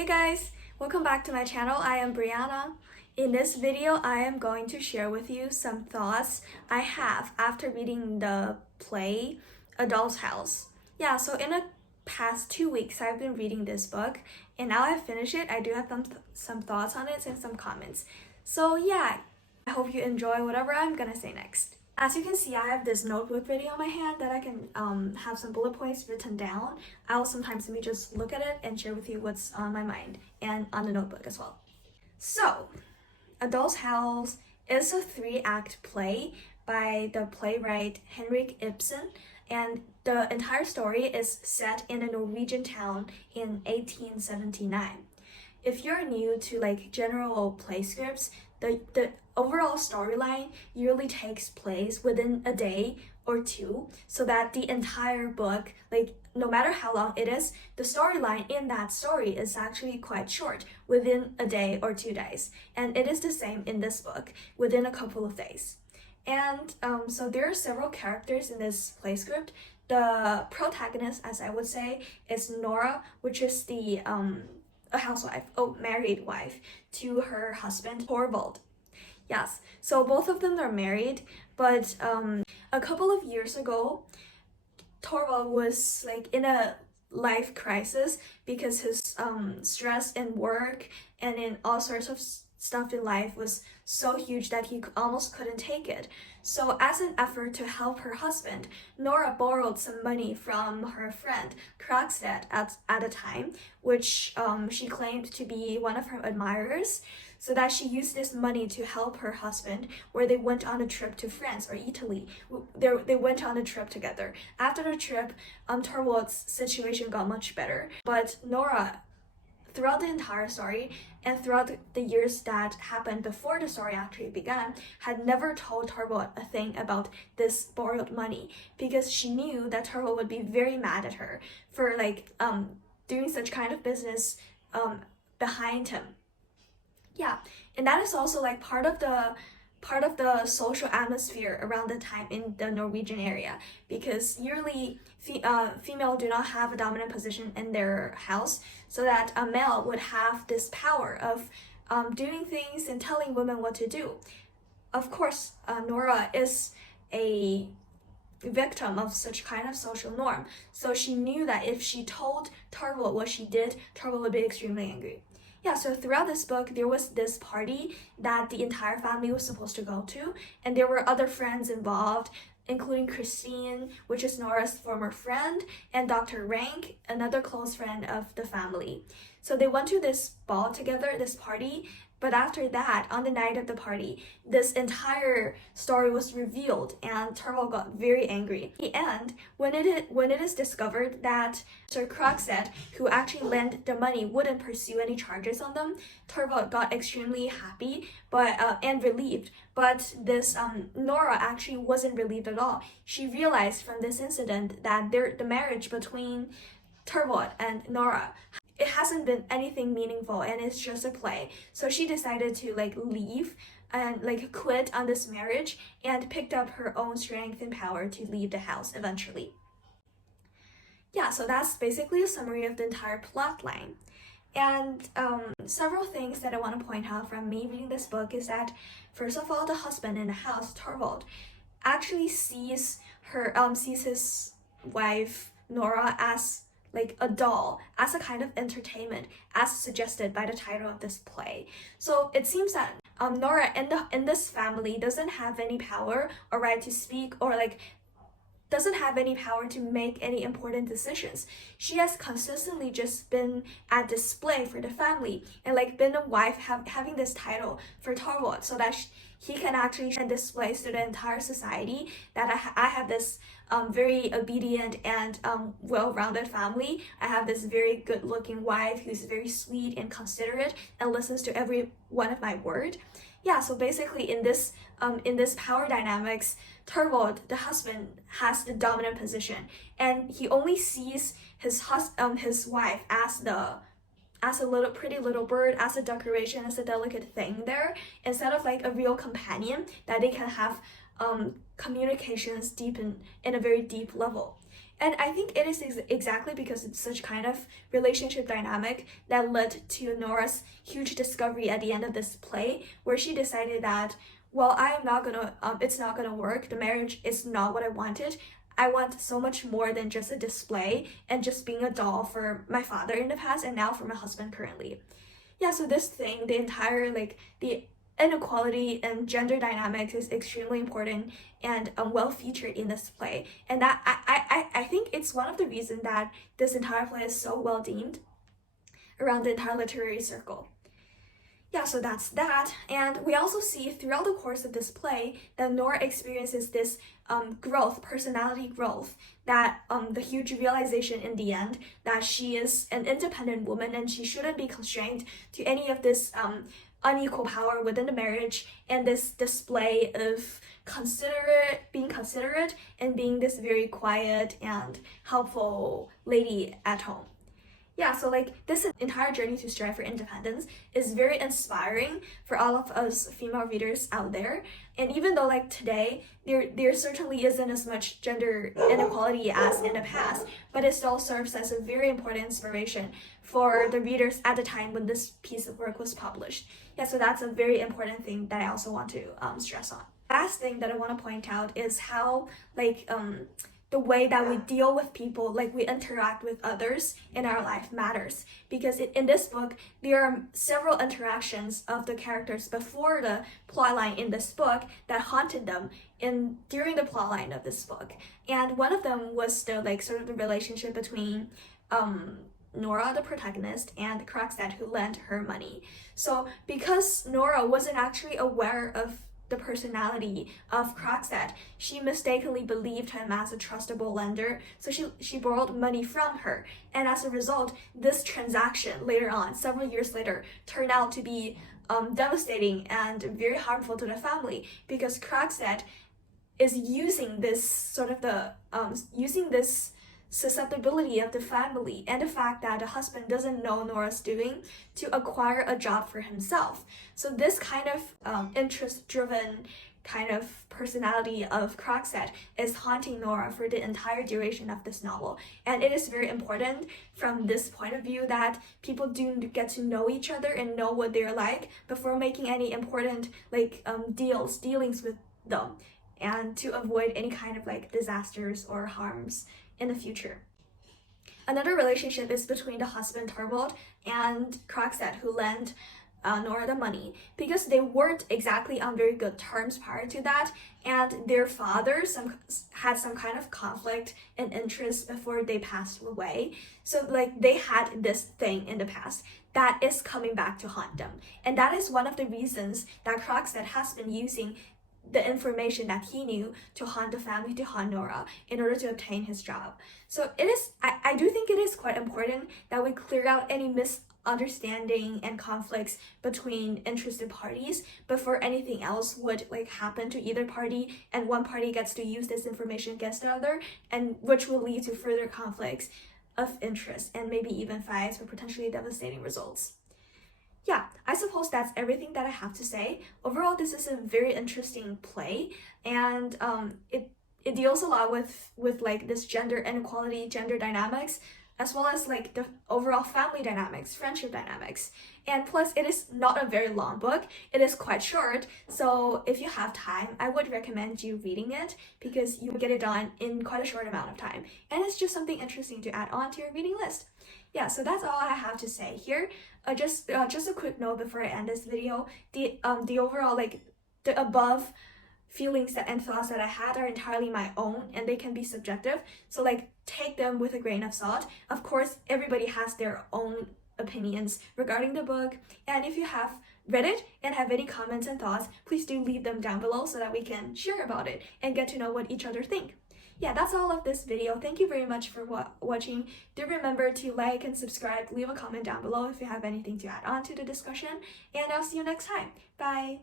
Hey guys, welcome back to my channel. I am Brianna. In this video, I am going to share with you some thoughts I have after reading the play A Doll's House. Yeah, so in the past 2 weeks, I've been reading this book, and now I've finished it. I do have some thoughts on it and some comments. So yeah, I hope you enjoy whatever I'm gonna say next. As you can see, I have this notebook ready on my hand that I can have some bullet points written down. I'll sometimes maybe just look at it and share with you what's on my mind and on the notebook as well. So, A Doll's House is a 3-act play by the playwright Henrik Ibsen, and the entire story is set in a Norwegian town in 1879. If you're new to general play scripts, the overall storyline usually takes place within a day or two, so that the entire book, no matter how long it is, the storyline in that story is actually quite short, within a day or 2 days. And it is the same in this book, within a couple of days. And so there are several characters in this play script. The protagonist, as I would say, is Nora, which is a housewife, married wife to her husband Torvald. Yes, so both of them are married, but a couple of years ago, Torvald was in a life crisis because his stress in work and in all sorts of stuff in life was so huge that he almost couldn't take it. So as an effort to help her husband, Nora borrowed some money from her friend Krogstad at a time, which she claimed to be one of her admirers, so that she used this money to help her husband, where they went on a trip to France or Italy. They went on a trip together. After the trip, Torvald's situation got much better, but Nora, throughout the entire story and throughout the years that happened before the story actually began, had never told Torvald a thing about this borrowed money, because she knew that Torvald would be very mad at her for doing such kind of business behind him. Yeah, and that is also part of the social atmosphere around the time in the Norwegian area, because usually female do not have a dominant position in their house, so that a male would have this power of doing things and telling women what to do. Of course, Nora is a victim of such kind of social norm, so she knew that if she told Torvald what she did, Torvald would be extremely angry. Yeah, so throughout this book, there was this party that the entire family was supposed to go to, and there were other friends involved, including Christine, which is Nora's former friend, and Dr. Rank, another close friend of the family. So they went to this ball together, this party, but after that, on the night of the party, this entire story was revealed, and Torvald got very angry. In the end, when it is discovered that Sir Krogstad, who actually lent the money, wouldn't pursue any charges on them, Torvald got extremely happy and relieved. But this Nora actually wasn't relieved at all. She realized from this incident that the marriage between Torvald and Nora, it hasn't been anything meaningful, and it's just a play. So she decided to leave and quit on this marriage, and picked up her own strength and power to leave the house eventually. Yeah, so that's basically a summary of the entire plot line. And several things that I want to point out from me reading this book is that, first of all, the husband in the house, Torvald, actually sees his wife Nora as a doll, as a kind of entertainment, as suggested by the title of this play. So it seems that Nora in this family doesn't have any power or right to speak, or doesn't have any power to make any important decisions. She has consistently just been at display for the family, and been a wife having this title for Torvald, so that he can actually display to the entire society that I have this very obedient and well-rounded family. I have this very good-looking wife who's very sweet and considerate and listens to every one of my word. Yeah, so basically in this power dynamics, Torvald, the husband, has the dominant position, and he only sees his wife as a pretty little bird, as a decoration, as a delicate thing there, instead of a real companion that they can have communications in a very deep level. And I think it is exactly because it's such kind of relationship dynamic that led to Nora's huge discovery at the end of this play, where she decided that, well, I am not gonna, it's not gonna work. The marriage is not what I wanted. I want so much more than just a display and just being a doll for my father in the past and now for my husband currently. Yeah, so this thing, the entire, like, the inequality and gender dynamics is extremely important and well featured in this play, and that I think it's one of the reasons that this entire play is so well deemed around the entire literary circle. Yeah, so that's that. And we also see throughout the course of this play that Nora experiences this growth, personality growth, that the huge realization in the end that she is an independent woman and she shouldn't be constrained to any of this unequal power within the marriage, and this display of being considerate and being this very quiet and helpful lady at home. Yeah, so like this entire journey to strive for independence is very inspiring for all of us female readers out there. And even though like today there certainly isn't as much gender inequality as in the past, but it still serves as a very important inspiration for the readers at the time when this piece of work was published. Yeah, so that's a very important thing that I also want to stress on. Last thing that I want to point out is how like the way that we deal with people, like we interact with others in our life matters. Because in this book, there are several interactions of the characters before the plotline in this book that haunted them during the plotline of this book. And one of them was the like sort of the relationship between Nora, the protagonist, and Krogstad, who lent her money. So because Nora wasn't actually aware of the personality of Krogstad, she mistakenly believed him as a trustable lender, so she borrowed money from her. And as a result, this transaction later on, several years later, turned out to be devastating and very harmful to the family, because Krogstad is using this sort of using this susceptibility of the family and the fact that the husband doesn't know Nora's doing to acquire a job for himself. So this kind of interest-driven kind of personality of Krogstad is haunting Nora for the entire duration of this novel. And it is very important from this point of view that people do get to know each other and know what they're like before making any important like dealings with them, and to avoid any kind of like disasters or harms in the future. Another relationship is between the husband Torvald and Krogstad, who lent Nora the money, because they weren't exactly on very good terms prior to that, and their father had some kind of conflict and interest before they passed away. So like they had this thing in the past that is coming back to haunt them, and that is one of the reasons that Krogstad has been using the information that he knew to haunt the family, to haunt Nora, in order to obtain his job. So it is, I do think it is quite important that we clear out any misunderstanding and conflicts between interested parties before anything else would like happen to either party, and one party gets to use this information against the other, and which will lead to further conflicts of interest and maybe even fights or potentially devastating results. Yeah, I suppose that's everything that I have to say. Overall, this is a very interesting play, and it deals a lot with like this gender inequality, gender dynamics, as well as like the overall family dynamics, friendship dynamics. And plus, it is not a very long book. It is quite short, so if you have time, I would recommend you reading it, because you will get it done in quite a short amount of time. And it's just something interesting to add on to your reading list. Yeah, so that's all I have to say here. Just a quick note before I end this video. The overall, like, the above feelings and thoughts that I had are entirely my own, and they can be subjective. So like, take them with a grain of salt. Of course, everybody has their own opinions regarding the book, and if you have read it and have any comments and thoughts, please do leave them down below so that we can share about it and get to know what each other think. Yeah, that's all of this video. Thank you very much for watching. Do remember to like and subscribe, leave a comment down below if you have anything to add on to the discussion, and I'll see you next time. Bye!